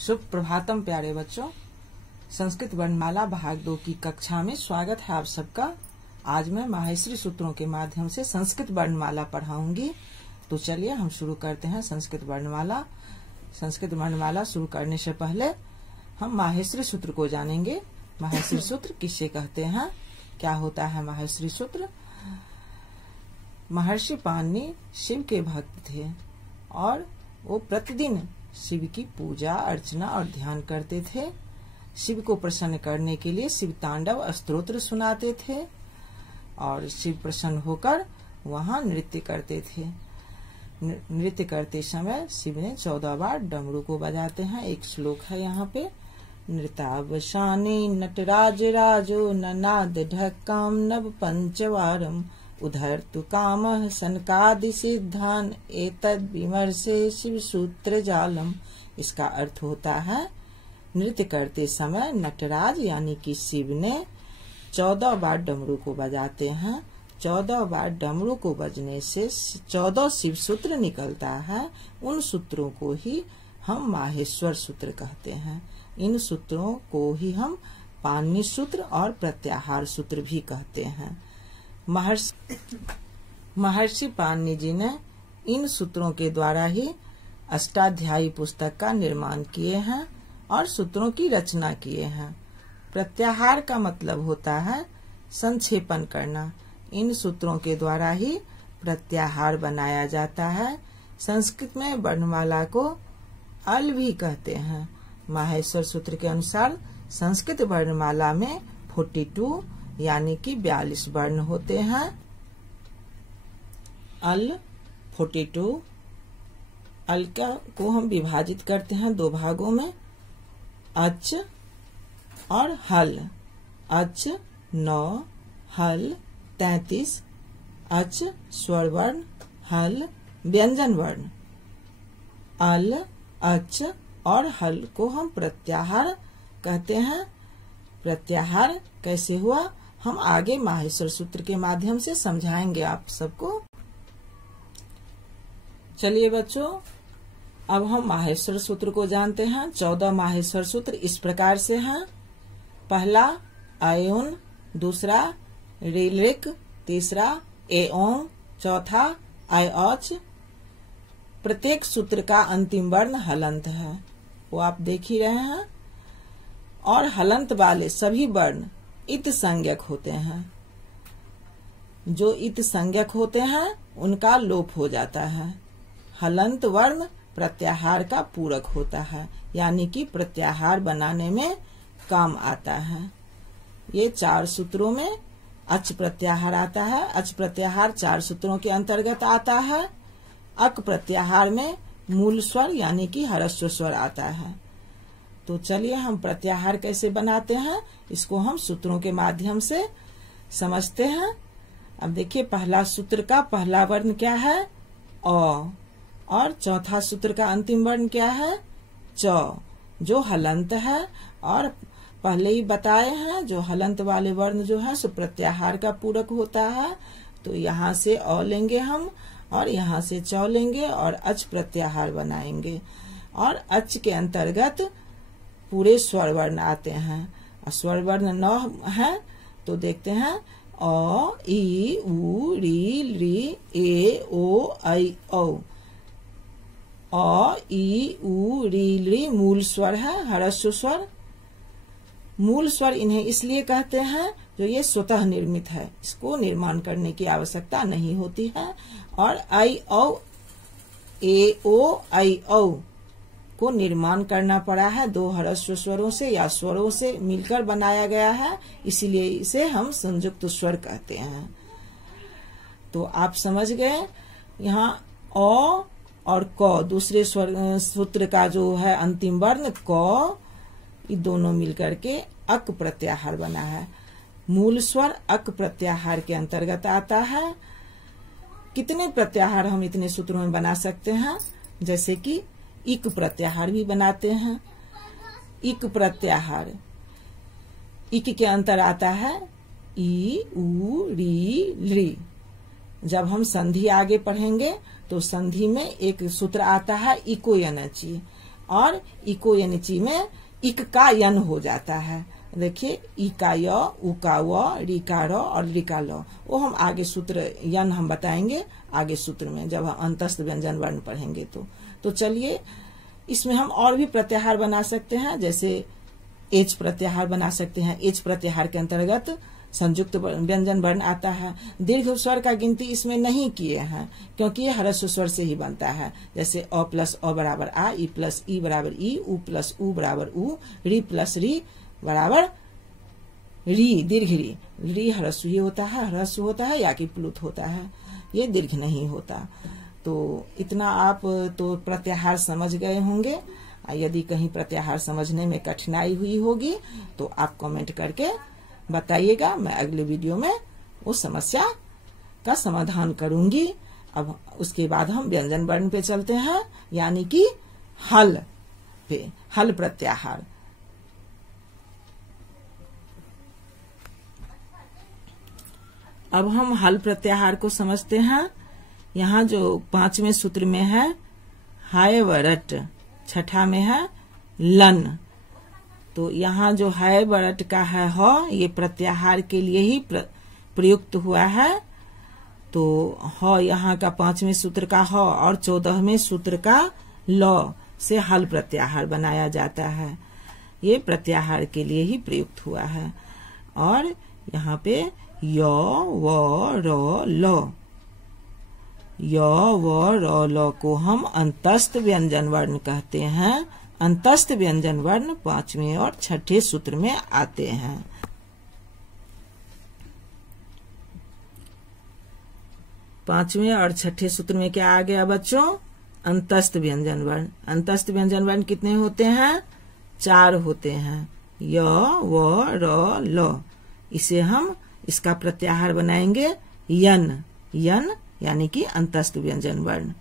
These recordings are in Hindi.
शुभ प्रभातम प्यारे बच्चों। संस्कृत वर्णमाला भाग 2 की कक्षा में स्वागत है आप सबका। आज मैं माहेश्वरी सूत्रों के माध्यम से संस्कृत वर्णमाला पढ़ाऊंगी। तो चलिए हम शुरू करते हैं संस्कृत वर्णमाला। संस्कृत वर्णमाला शुरू करने से पहले हम माहेश्वरी सूत्र को जानेंगे। माहेश्वरी सूत्र किसे कहते हैं, क्या होता है माहेश्वरी सूत्र। महर्षि पाणिनि शिव के भक्त थे और वो प्रतिदिन शिव की पूजा अर्चना और ध्यान करते थे। शिव को प्रसन्न करने के लिए शिव तांडव स्तोत्र सुनाते थे और शिव प्रसन्न होकर वहां नृत्य करते थे। नृत्य करते समय शिव ने 14 बार डमरू को बजाते हैं। एक श्लोक है यहाँ पे, नृतावशानी नटराज राजो ननाद ढक्काम नव पंचवारम उधर तु काम सनकादि सिद्धान एतद विमर्शे शिव सूत्र जालम। इसका अर्थ होता है, नृत्य करते समय नटराज यानी कि शिव ने 14 बार डमरू को बजाते हैं। 14 बार डमरू को बजने से 14 शिव सूत्र निकलता है। उन सूत्रों को ही हम माहेश्वर सूत्र कहते हैं। इन सूत्रों को ही हम पाणिनि सूत्र और प्रत्याहार सूत्र भी कहते हैं। महर्षि पाणिनि जी ने इन सूत्रों के द्वारा ही अष्टाध्यायी पुस्तक का निर्माण किए हैं और सूत्रों की रचना किए हैं। प्रत्याहार का मतलब होता है संक्षेपण करना। इन सूत्रों के द्वारा ही प्रत्याहार बनाया जाता है। संस्कृत में वर्णमाला को अल भी कहते हैं। माहेश्वर सूत्र के अनुसार संस्कृत वर्णमाला में 42 यानी कि 42 वर्ण होते हैं। अल 42। अल को हम विभाजित करते हैं 2 भागों में, अच और हल। अच 9, हल 33। अच स्वर वर्ण, हल व्यंजन वर्ण। अल, अच और हल को हम प्रत्याहार कहते हैं। प्रत्याहार कैसे हुआ हम आगे माहेश्वर सूत्र के माध्यम से समझाएंगे आप सबको। चलिए बच्चों, अब हम माहेश्वर सूत्र को जानते हैं। 14 माहेश्वर सूत्र इस प्रकार से हैं। पहला अयोन, दूसरा ऋलिक, तीसरा एओं, चौथा अयौच। प्रत्येक सूत्र का अंतिम वर्ण हलंत है, वो आप देख ही रहे हैं। और हलंत वाले सभी वर्ण इत संज्ञक होते हैं। जो इत संज्ञक होते हैं उनका लोप हो जाता है। हलंत वर्ण प्रत्याहार का पूरक होता है, यानी कि प्रत्याहार बनाने में काम आता है। ये 4 सूत्रों में अच प्रत्याहार आता है। अच प्रत्याहार 4 सूत्रों के अंतर्गत आता है। अक प्रत्याहार में मूल स्वर यानी कि ह्रस्व स्वर आता है। तो चलिए हम प्रत्याहार कैसे बनाते हैं इसको हम सूत्रों के माध्यम से समझते हैं। अब देखिए, पहला सूत्र का पहला वर्ण क्या है, अ, और चौथा सूत्र का अंतिम वर्ण क्या है, च, जो हलंत है। और पहले ही बताए हैं जो हलंत वाले वर्ण जो है सो प्रत्याहार का पूरक होता है। तो यहाँ से अ लेंगे हम और यहाँ से च लेंगे और अच प्रत्याहार बनाएंगे। और अच के अंतर्गत पूरे स्वर वर्ण आते हैं। और स्वर वर्ण 9 है, तो देखते हैं अ, ई, उ, री, ली, ए, ओ, ऐ, औ। अ, ई, उ, री, ली मूल स्वर है, ह्रस्व स्वर। मूल स्वर इन्हें इसलिए कहते हैं जो ये स्वतः निर्मित है, इसको निर्माण करने की आवश्यकता नहीं होती है। और ऐ, औ, ए, ओ, ऐ, औ को निर्माण करना पड़ा है 2 ह्रस्व स्वरों से या स्वरों से मिलकर बनाया गया है, इसीलिए इसे हम संयुक्त स्वर कहते हैं। तो आप समझ गए। यहाँ अ और क दूसरे सूत्र का जो है अंतिम वर्ण क, ये दोनों मिलकर के अक प्रत्याहार बना है। मूल स्वर अक प्रत्याहार के अंतर्गत आता है। कितने प्रत्याहार हम इतने सूत्रों में बना सकते हैं, जैसे कि इक प्रत्याहार भी बनाते हैं। इक प्रत्याहार, इक के अंतर आता है ई, उ, री, ली। जब हम संधि आगे पढ़ेंगे तो संधि में एक सूत्र आता है इको यनची, और इको यानी ची में इक का यन हो जाता है। देखिए ई का य, उ का व, री का र और री का ल। वो हम आगे सूत्र यन हम बताएंगे आगे सूत्र में जब हम अंतस्थ व्यंजन वर्ण पढ़ेंगे तो चलिए इसमें हम और भी प्रत्याहार बना सकते हैं, जैसे एच प्रत्याहार बना सकते हैं। एच प्रत्याहार के अंतर्गत संयुक्त व्यंजन वर्ण आता है। दीर्घ स्वर का गिनती इसमें नहीं किए हैं क्योंकि ये ह्रस्व स्वर से ही बनता है, जैसे अ प्लस अ बराबर आ, ई प्लस ई बराबर ई, उ प्लस उ बराबर उ, री प्लस री बराबर री, दीर्घ री। री ह्रस्व ही होता है, ह्रस्व होता है या कि प्लुत होता है, ये दीर्घ नहीं होता। तो इतना आप तो प्रत्याहार समझ गए होंगे। यदि कहीं प्रत्याहार समझने में कठिनाई हुई होगी तो आप कमेंट करके बताइएगा, मैं अगले वीडियो में उस समस्या का समाधान करूंगी। अब उसके बाद हम व्यंजन वर्ण पे चलते हैं, यानी कि हल पे, हल प्रत्याहार। अब हम हल प्रत्याहार को समझते हैं। यहाँ जो 5वें सूत्र में है हाय वरट, छठा में है लन। तो यहाँ जो है वरट का है ह, ये प्रत्याहार के लिए ही प्रयुक्त हुआ है। तो ह यहाँ का 5वें सूत्र का ह और 14वें सूत्र का ल से हल प्रत्याहार बनाया जाता है। ये प्रत्याहार के लिए ही प्रयुक्त हुआ है। और यहाँ पे य व र ल, य व र ल को हम अंतस्थ व्यंजन वर्ण कहते हैं। अंतस्थ व्यंजन वर्ण 5वें और 6ठे सूत्र में आते हैं। पांचवें और 6ठे सूत्र में क्या आ गया बच्चों? अंतस्थ व्यंजन वर्ण। अंतस्थ व्यंजन वर्ण कितने होते हैं? 4 होते हैं, य व र ल। इसे हम इसका प्रत्याहार बनाएंगे यन, यन यानी कि अंतस्थ व्यंजन वर्ण।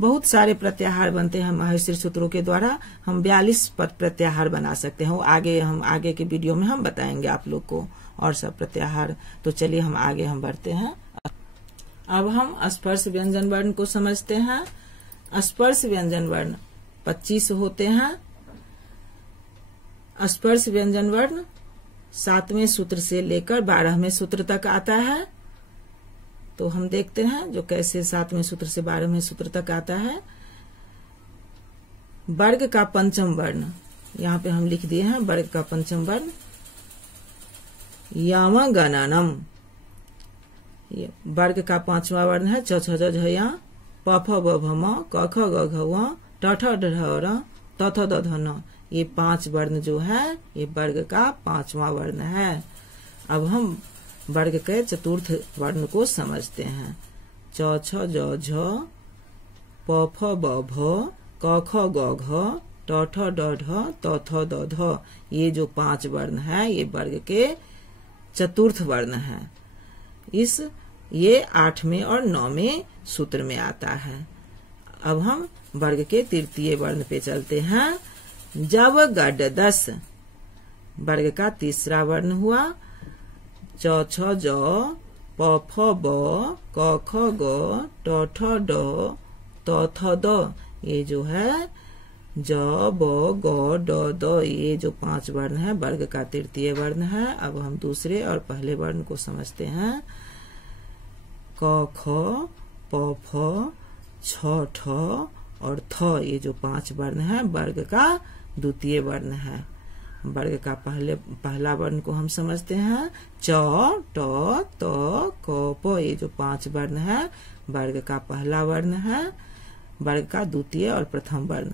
बहुत सारे प्रत्याहार बनते हैं माहेश्वरी सूत्रों के द्वारा। हम 42 प्रत्याहार बना सकते हैं, वो हम आगे के वीडियो में हम बताएंगे आप लोग को और सब प्रत्याहार। तो चलिए हम आगे बढ़ते हैं। अब हम स्पर्श व्यंजन वर्ण को समझते हैं। स्पर्श व्यंजन वर्ण 25 होते हैं। स्पर्श व्यंजन वर्ण 7वें सूत्र से लेकर 12वें सूत्र तक आता है। तो हम देखते हैं जो कैसे 7वें सूत्र से 12वें सूत्र तक आता है। वर्ग का पंचम वर्ण, यहाँ पे हम लिख दिए हैं वर्ग का पंचम वर्ण याम गणनम। वर्ग का 5वां वर्ण है च छ ज झ या, प फ ब भ म, क ख ग घ व, ट ठ ड ढ र, त थ द ध न। ये 5 वर्ण जो है ये वर्ग का 5वां वर्ण है। अब हम वर्ग के चतुर्थ वर्ण को समझते हैं। च छ ज झ, प फ ब भ, क ख ग घ, ट ठ ड ढ, त थ द ध। ये जो 5 वर्ण है ये वर्ग के चतुर्थ वर्ण है। ये 8वें और 9वें सूत्र में आता है। अब हम वर्ग के तृतीय वर्ण पे चलते हैं। जब गड 10 वर्ग का तीसरा वर्ण हुआ। च छ ज, प फ ब, क ख ग, ट ठ ड, त थ द। ये जो है ज ब ग ड द, ये जो 5 वर्ण है वर्ग का तृतीय वर्ण है। अब हम दूसरे और पहले वर्ण को समझते हैं। क ख, प फ, छ ठ और थ, ये जो 5 वर्ण है वर्ग का द्वितीय वर्ण है। वर्ग का पहला वर्ण को हम समझते हैं। च, ट, त, क, प, ये जो 5 वर्ण है वर्ग का पहला वर्ण है। वर्ग का द्वितीय और प्रथम वर्ण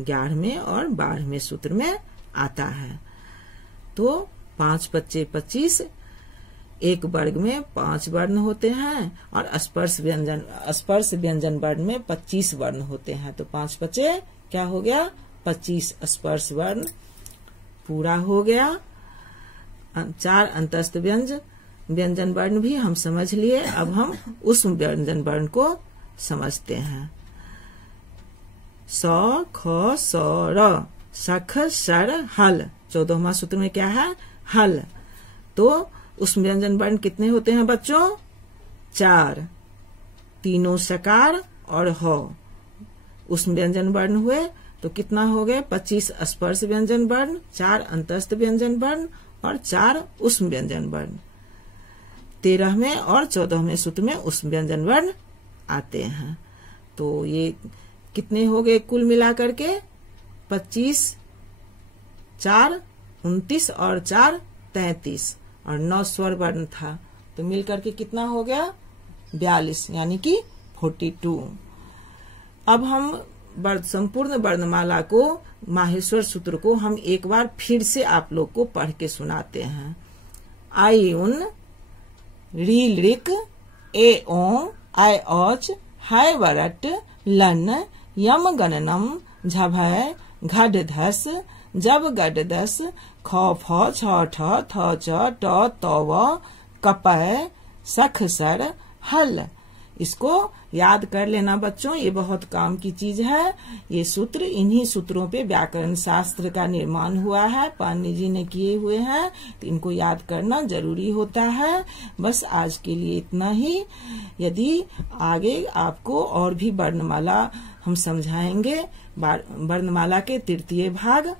11वें और 12वें सूत्र में आता है। तो 5 × 5 = 25। एक वर्ग में 5 वर्ण होते हैं और स्पर्श व्यंजन वर्ण में 25 वर्ण होते हैं। तो 5 × 5 क्या हो गया? 25 स्पर्श वर्ण पूरा हो गया। 4 अंतस्थ व्यंजन वर्ण भी हम समझ लिए। अब हम उस व्यंजन वर्ण को समझते हैं। स, ख, स, र, सख, सर, हल। 14वां सूत्र में क्या है? हल। तो उस व्यंजन वर्ण कितने होते हैं बच्चों? 4, तीनों सकार और ह। उष्म व्यंजन वर्ण हुए तो कितना हो गए? 25 स्पर्श व्यंजन वर्ण, 4 अंतस्थ व्यंजन वर्ण और 4 उष्म व्यंजन वर्ण। 13वें और 14वें सूत्र में उष्म व्यंजन वर्ण आते हैं। तो ये कितने हो गए कुल मिलाकर के? 25, 4 29 और 4 33 और 9 स्वर वर्ण था, तो मिलकर के कितना हो गया? 42 यानी कि 42। अब हम संपूर्ण वर्णमाला को, माहेश्वर सूत्र को हम एक बार फिर से आप लोग को पढ़ के सुनाते हैं। आई उन, री लिक, ए ओ, आई औच, हाय वरट, लन, यम गणनम, झभय, घड धस, जब गड दस, ख फ छ ठ थ च ट त व, कपय, सख सर, हल। इसको याद कर लेना बच्चों, ये बहुत काम की चीज है। ये सूत्र, इन्हीं सूत्रों पे व्याकरण शास्त्र का निर्माण हुआ है, पाणिनि जी ने किए हुए हैं, तो इनको याद करना जरूरी होता है। बस आज के लिए इतना ही। यदि आगे आपको और भी वर्णमाला हम समझाएंगे, वर्णमाला के तृतीय भाग।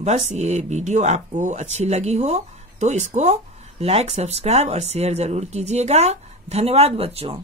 बस ये वीडियो आपको अच्छी लगी हो तो इसको लाइक, सब्सक्राइब और शेयर जरूर कीजिएगा। धन्यवाद बच्चों।